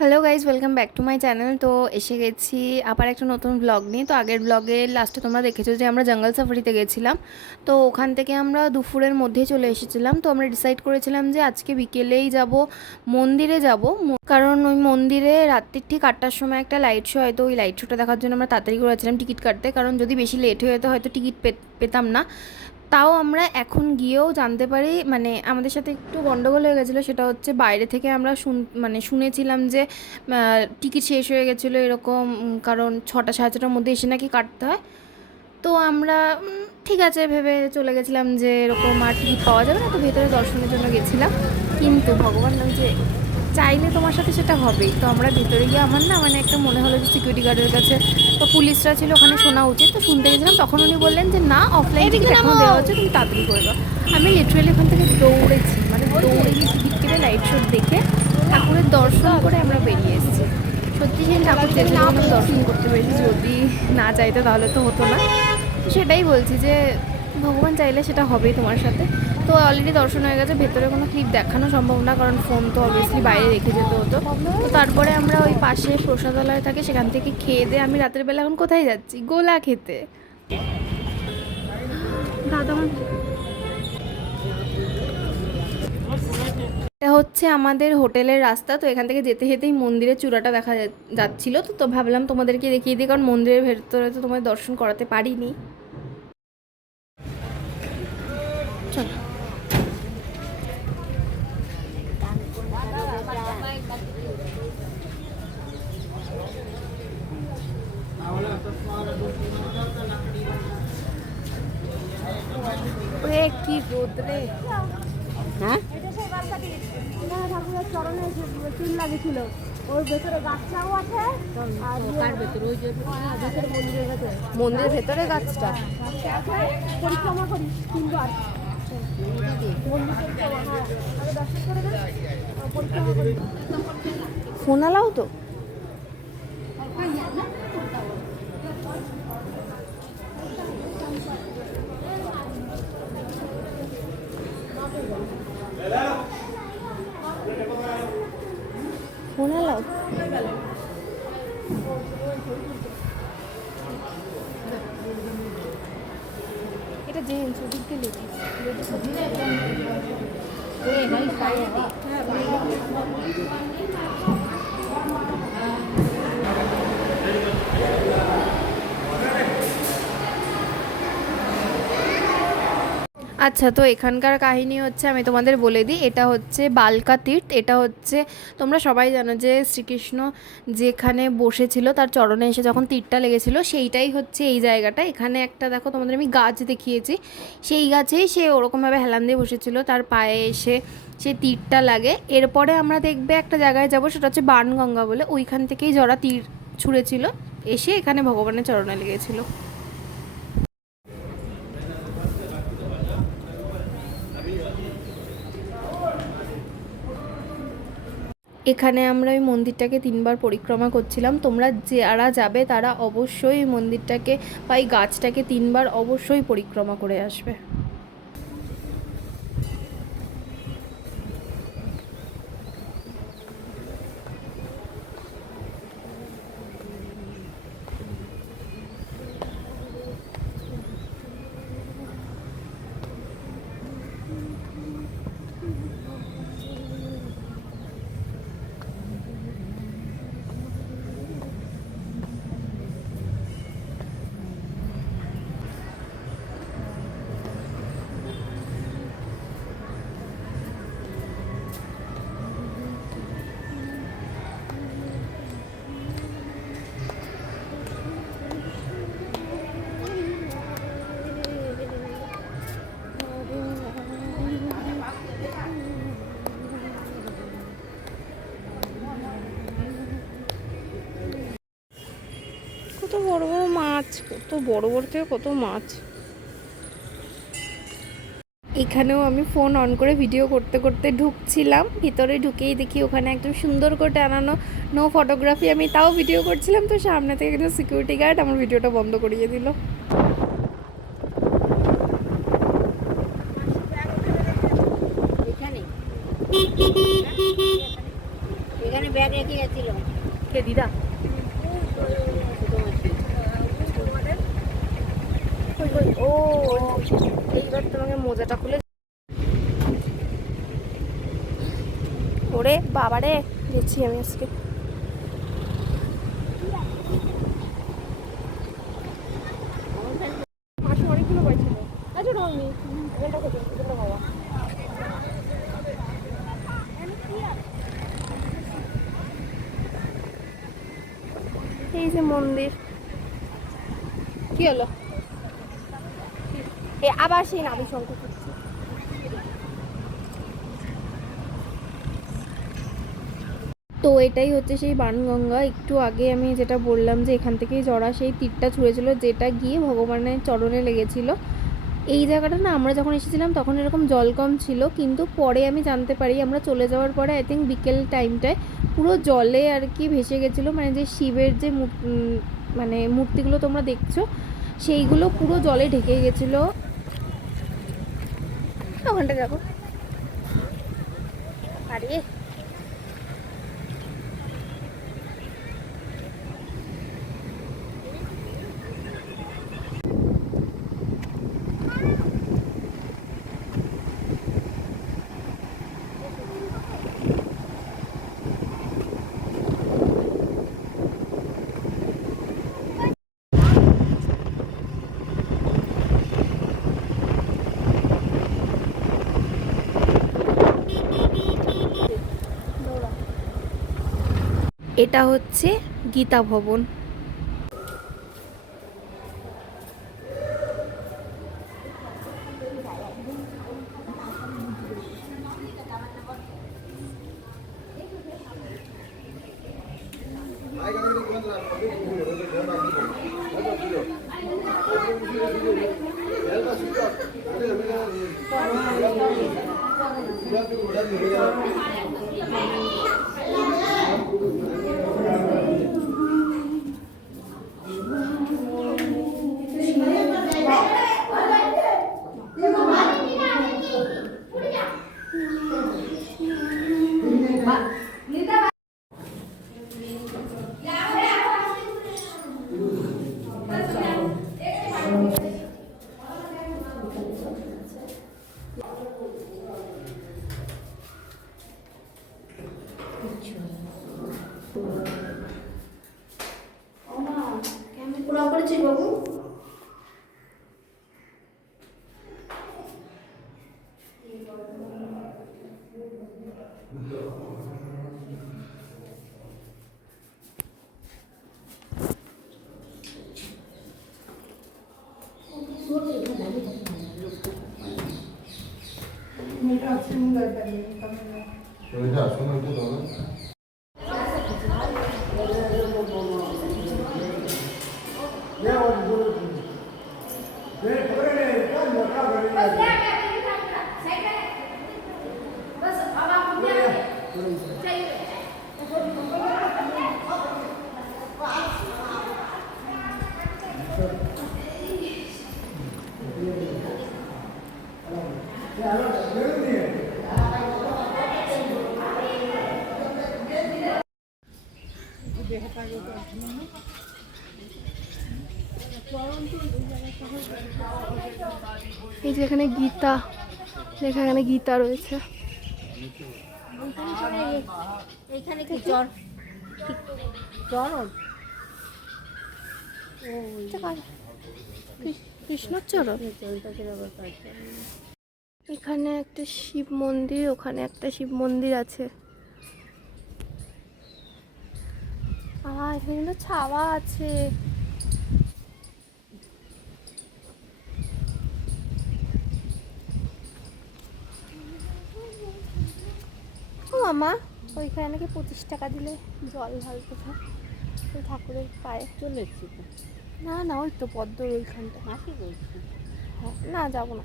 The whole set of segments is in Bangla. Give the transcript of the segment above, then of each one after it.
Hello guys, welcome back to my channel. তো এসে গেছি আবার একটা নতুন ব্লগ নিয়ে। তো আগের ব্লগে লাস্টে তোমরা দেখেছো যে আমরা জঙ্গল সাফারিতে গেছিলাম। তো ওখান থেকে আমরা দুপুরের মধ্যেই চলে এসেছিলাম। তো আমরা ডিসাইড করেছিলাম যে আজকে বিকেলেই যাব, মন্দিরে যাব। কারণ ওই মন্দিরে রাত্রির ঠিক 8টার সময় একটা লাইট শো হয়। তো ওই লাইট শোটা দেখার জন্য আমরা তাড়াতাড়ি করেছিলাম টিকিট কাটতে, কারণ যদি বেশি লেট হয়ে যেত হয়তো টিকিট পেতাম না। তাও আমরা এখন গিয়েও জানতে পারি, মানে আমাদের সাথে একটু গন্ডগোল হয়ে গেছিলো। সেটা হচ্ছে বাইরে থেকে আমরা শুনেছিলাম যে টিকিট শেষ হয়ে গেছিলো এরকম, কারণ 6টা 6:30টার মধ্যে এসে নাকি কাটতে হয়। তো আমরা ঠিক আছে ভেবে চলে গেছিলাম যে এরকম আর টিকিট পাওয়া যাবে না। তো ভেতরে দর্শনের জন্য গেছিলাম, কিন্তু ভগবান ওই যে চাইলে তোমার সাথে সেটা হবেই। তো আমরা ভেতরে গিয়ে আমার না মানে একটা মনে হলো যে সিকিউরিটি গার্ডের কাছে বা পুলিশরা ছিল ওখানে শোনা উচিত। তো শুনতে গেছিলাম, তখন উনি বললেন যে না, অফলাইন টিকিট এখনও দেওয়া হচ্ছে, তুমি তাড়াতাড়ি করে দাও। আমি লিটারেলি ওখান থেকে দৌড়েছি, মানে দৌড়ে গিয়ে টিকিট কেটে লাইট শো দেখে ঠাকুরের দর্শন করে আমরা বেরিয়ে এসেছি। সত্যি সেই ঠাকুর চেয়েছিলাম আমরা দর্শন করতে পেরেছি, যদি না চাইতো তাহলে তো হতো না। তো সেটাই বলছি যে ভগবান চাইলে সেটা হবেই তোমার সাথে। তো অলরেডি দর্শন হয়ে গেছে, ভেতরে কোনো ক্লিপ দেখানো সম্ভব না, কারণ ফোন তো অবভিয়াসলি বাইরে রেখে যেতে হতো। তো তারপরে আমরা ওই পাশে প্রসাদালয় থাকে, সেখান থেকে খেয়ে দিয়ে আমি রাতের বেলা এখন কোথায় যাচ্ছি, গোলা খেতে। দাদা এটা হচ্ছে আমাদের হোটেলের রাস্তা। তো এখান থেকে যেতে যেতেই মন্দিরের চূড়াটা দেখা যাচ্ছিল। তো ভাবলাম তোমাদেরকে দেখিয়ে দিই, কারণ মন্দিরের ভেতরে তো তোমাদের দর্শন করাতে পারিনি। চলো। কি রোদ রে। হ্যাঁ, ঠাকুরের চরণে চুল লাগিয়েছিল। ওর ভেতরে গাছটাও আছে। আর কার ভেতরে? ওই যে ভেতরে মন্দিরের ভেতরে, মন্দিরের ভেতরে গাছটা পরিক্রমা করি তিনবার। ফোন আলাও তো। ফোন আলাও। এটা জেন্টস, ওদিকে লেডিস। আচ্ছা, তো এখানকার কাহিনী হচ্ছে, আমি তোমাদের বলে দিই। এটা হচ্ছে বালকা তীর্থ। এটা হচ্ছে, তোমরা সবাই জানো যে শ্রীকৃষ্ণ যেখানে বসেছিল তার চরণে এসে যখন তীরটা লেগেছিল, সেইটাই হচ্ছে এই জায়গাটা। এখানে একটা দেখো, তোমাদের আমি গাছ দেখিয়েছি, সেই গাছেই সে ওরকমভাবে হেলান দিয়ে বসেছিল, তার পায়ে এসে সে তীরটা লাগে। এরপরে আমরা দেখবে একটা জায়গায় যাব, সেটা হচ্ছে বাণগঙ্গা বলে, ওইখান থেকেই জরা তীর ছুঁড়েছিল, এসে এখানে ভগবানের চরণে লেগেছিল। এখানে আমরা ওই মন্দিরটাকে 3বার পরিক্রমা করছিলাম। তোমরা যারা যাবে তারা অবশ্যই ওই মন্দিরটাকে বা এই গাছটাকে 3বার অবশ্যই পরিক্রমা করে আসবে। কত বড় বড় মাছ, কত বড় বড় থেকে কত মাছ। এখানেও আমি ফোন অন করে ভিডিও করতে করতে ঢুকছিলাম, ভিতরে ঢুকেই দেখি ওখানে একদম সুন্দর করে টানানো নো ফটোগ্রাফি। আমি তাও ভিডিও করছিলাম, তো সামনে থেকে একজন সিকিউরিটি গার্ড আমার ভিডিওটা বন্ধ করিয়ে দিল। এখানে ব্যাগ রেখে গেছে। কে দিদা? ও এইবার তোমাকে মোজাটা খুলে, ওরে বাবারে গেছি আমি আজকে। অনেকগুলো পাইছিল। আচ্ছা রঙনি এখানটা কোথায়? এখানটা বাবা এই যে মন্দির। কি হলো? এ আবার সেই নাবি শঙ্খ করছে। তো এটাই হচ্ছে সেই বাণগঙ্গা। একটু আগে আমি যেটা বললাম যে এখান থেকেই জড়া সেই তীরটা ছুঁড়েছিল, যেটা গিয়ে ভগবানের চরণে লেগেছিল। এই জায়গাটা না আমরা যখন এসেছিলাম তখন এরকম জল কম ছিল, কিন্তু পরে আমি জানতে পারি আমরা চলে যাওয়ার পরে আই থিঙ্ক বিকেল টাইমটায় পুরো জলে আর কি ভেসে গেছিলো। মানে যে শিবের যে মানে মূর্তিগুলো তোমরা দেখছো সেইগুলো পুরো জলে ঢেকে গেছিলো। ওখানটা যাবো। আরে এটা হচ্ছে গীতা ভবন। এই যে এখানে গীতা লেখা, এখানে গীতা রয়েছে। এইখানে কি জ্বর কৃষ্ণচরণ। এখানে একটা শিব মন্দির, ওখানে একটা শিব মন্দির আছে। এখানে ছাওয়া আছে। ও মামা ওইখানে নাকি 25 টাকা দিলে জল ঢালতে হয় ওই ঠাকুরের পায়ে। চলে এসছি তো। না না ওই তো পদ্মর ওইখানটা। মাসি বলছি। হ্যাঁ না যাবো না,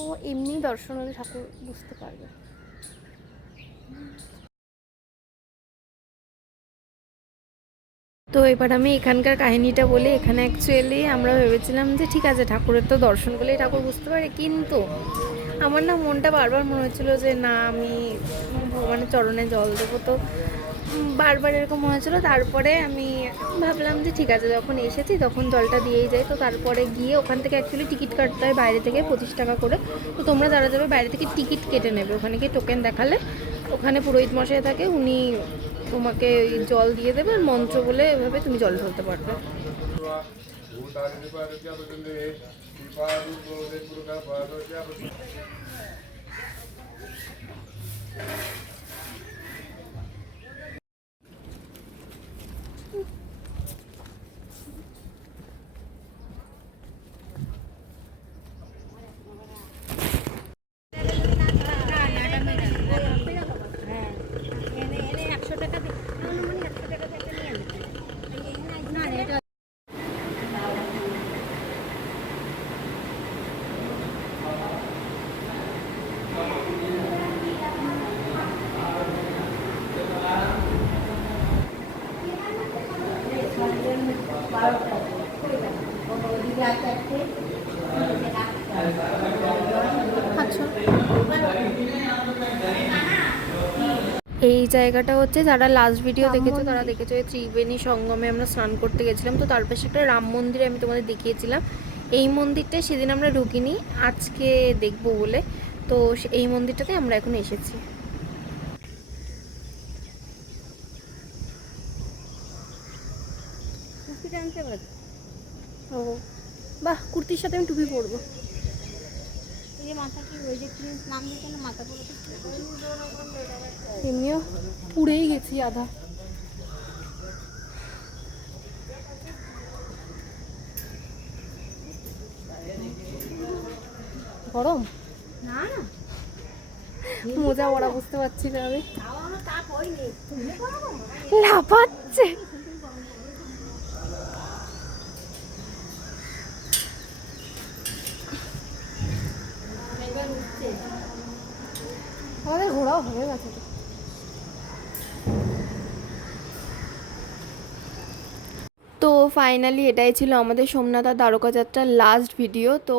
ও এমনি দর্শন হলে ঠাকুর বুঝতে পারবে। তো এবার আমি এখানকার কাহিনীটা বলি। এখানে অ্যাকচুয়ালি আমরা ভেবেছিলাম যে ঠিক আছে ঠাকুরের তো দর্শন করলেই ঠাকুর বুঝতে পারে, কিন্তু আমার না মনটা বারবার মনে হচ্ছিলো যে না আমি ভগবানের চরণে জল দেবো, তো বারবার এরকম মনে হচ্ছিলো। তারপরে আমি ভাবলাম যে ঠিক আছে, যখন এসেছি তখন জলটা দিয়েই যাই। তো তারপরে গিয়ে ওখান থেকে অ্যাকচুয়ালি টিকিট কাটতে হয় বাইরে থেকে 25 টাকা করে। তো তোমরা যারা যাবে বাইরে থেকে টিকিট কেটে নেবে, ওখানে গিয়ে টোকেন দেখালে ওখানে পুরোহিত মশাই থাকে, উনি তোমাকে জল দিয়ে দেবে, আর মন্ত্র বলে এভাবে তুমি জল ঢালতে পারবে। আচ্ছা, এই জায়গাটা হচ্ছে, যারা লাস্ট ভিডিও দেখেছো তারা দেখেছো, এই ত্রিবেণী সঙ্গমে আমরা স্নান করতে গেছিলাম। তো তার পাশে একটা রাম মন্দির আমি তোমাদের দেখিয়েছিলাম। এই মন্দিরটা সেদিন আমরা ঢুকিনি, আজকে দেখবো বলে। তো এই মন্দিরটাতে আমরা এখন এসেছি। ও বাহ, কুর্তির সাথে আমি টুপি পরবো। এমনিও পুড়েই গেছি আধা। গরম না না, মোজা পরা বুঝতে পারছি না আমি, লাফাচ্ছে। আমাদের ঘোরাও হয়ে গেছে। তো ফাইনালি এটাই ছিল আমাদের সোমনাথ আর দ্বারকা যাত্রার লাস্ট ভিডিও। তো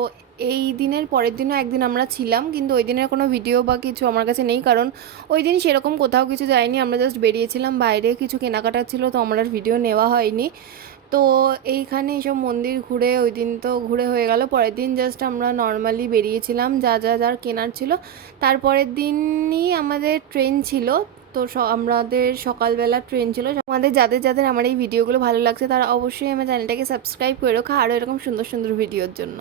এই দিনের পরের দিনও একদিন আমরা ছিলাম, কিন্তু ওই দিনের কোনো ভিডিও বা কিছু আমার কাছে নেই, কারণ ওই দিন সেরকম কোথাও কিছু যায়নি, আমরা জাস্ট বেরিয়েছিলাম, বাইরে কিছু কেনাকাটা ছিল, তো আমার আর ভিডিও নেওয়া হয়নি। তো এইখানে এসব মন্দির ঘুরে ওই দিন তো ঘুরে হয়ে গেল। পরের দিন জাস্ট আমরা নর্মালি বেরিয়েছিলাম, যার কেনার ছিল। তারপরের দিনই আমাদের ট্রেন ছিল, তো আমাদের সকালবেলা ট্রেন ছিল। আমাদের যাদের যাদের আমার এই ভিডিওগুলো ভালো লাগছে তারা অবশ্যই আমার চ্যানেলটাকে সাবস্ক্রাইব করে রাখো আরও এরকম সুন্দর সুন্দর ভিডিওর জন্য।